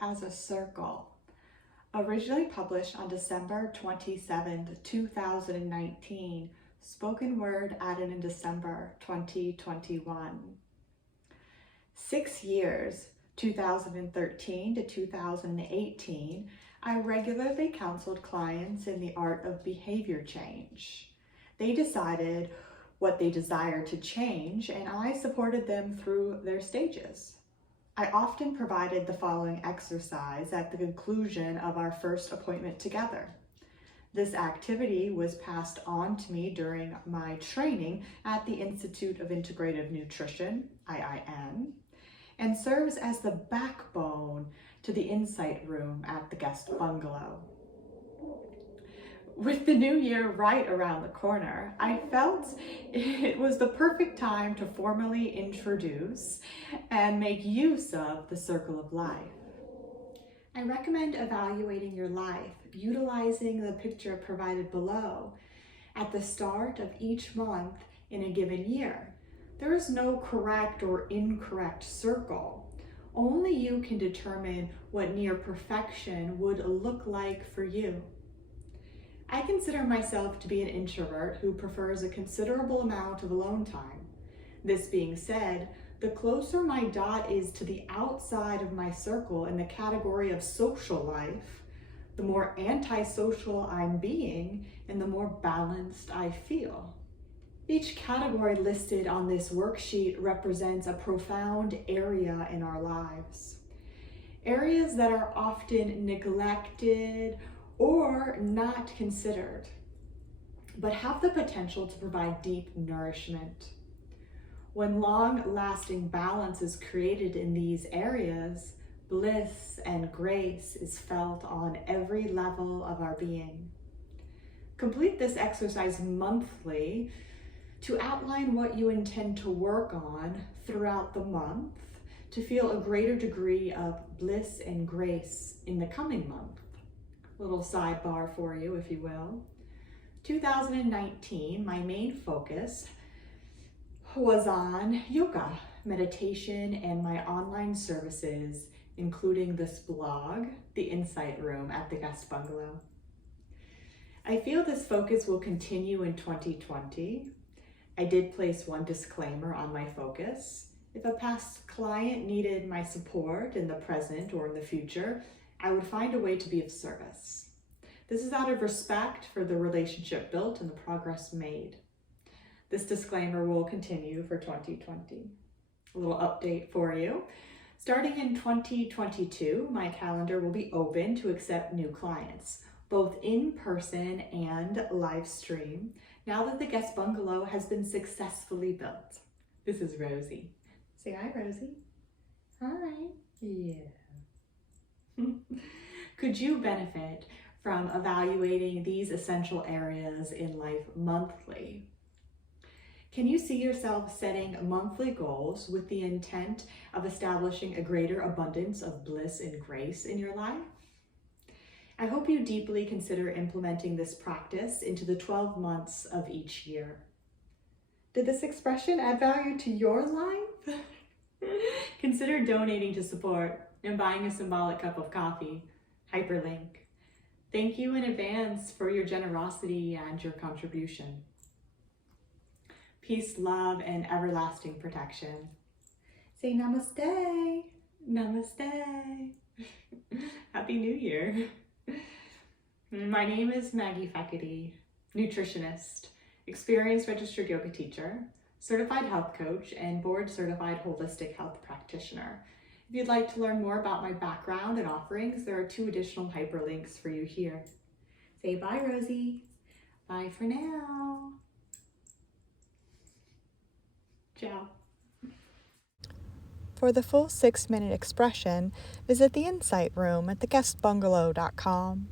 as a Circle. Originally published on December 27th, 2019, spoken word added in December 2021. 6 years, 2013 to 2018, I regularly counseled clients in the art of behavior change. They decided what they desired to change, and I supported them through their stages. I often provided the following exercise at the conclusion of our first appointment together. This activity was passed on to me during my training at the Institute of Integrative Nutrition, IIN, and serves as the backbone to the Insight Room at the Guest Bungalow. With the new year right around the corner, I felt it was the perfect time to formally introduce and make use of the Circle of Life. I recommend evaluating your life, utilizing the picture provided below at the start of each month in a given year. There is no correct or incorrect circle. Only you can determine what near perfection would look like for you. I consider myself to be an introvert who prefers a considerable amount of alone time. This being said, the closer my dot is to the outside of my circle in the category of social life, the more antisocial I'm being and the more balanced I feel. Each category listed on this worksheet represents a profound area in our lives. Areas that are often neglected or not considered, but have the potential to provide deep nourishment. When long-lasting balance is created in these areas, bliss and grace is felt on every level of our being. Complete this exercise monthly to outline what you intend to work on throughout the month to feel a greater degree of bliss and grace in the coming month. Little sidebar for you, if you will. 2019, my main focus was on yoga, meditation, and my online services, including this blog, the Insight Room at the Guest Bungalow. I feel this focus will continue in 2020. I did place one disclaimer on my focus. If a past client needed my support in the present or in the future, I would find a way to be of service. This is out of respect for the relationship built and the progress made. This disclaimer will continue for 2020. A little update for you. Starting in 2022, my calendar will be open to accept new clients, both in person and live stream, now that the Guest Bungalow has been successfully built. This is Rosie. Say hi, Rosie. Hi. Yeah. Could you benefit from evaluating these essential areas in life monthly? Can you see yourself setting monthly goals with the intent of establishing a greater abundance of bliss and grace in your life? I hope you deeply consider implementing this practice into the 12 months of each year. Did this expression add value to your life? Consider donating to support and buying a symbolic cup of coffee. Hyperlink. Thank you in advance for your generosity and your contribution. Peace, love, and everlasting protection. Say namaste. Namaste. Happy New Year. My name is Maggie Feckety, nutritionist, experienced registered yoga teacher, certified health coach, and board certified holistic health practitioner. If you'd like to learn more about my background and offerings, there are 2 additional hyperlinks for you here. Say bye, Rosie. Bye for now. Ciao. For the full 6-minute expression, visit the Insight Room at theguestbungalow.com.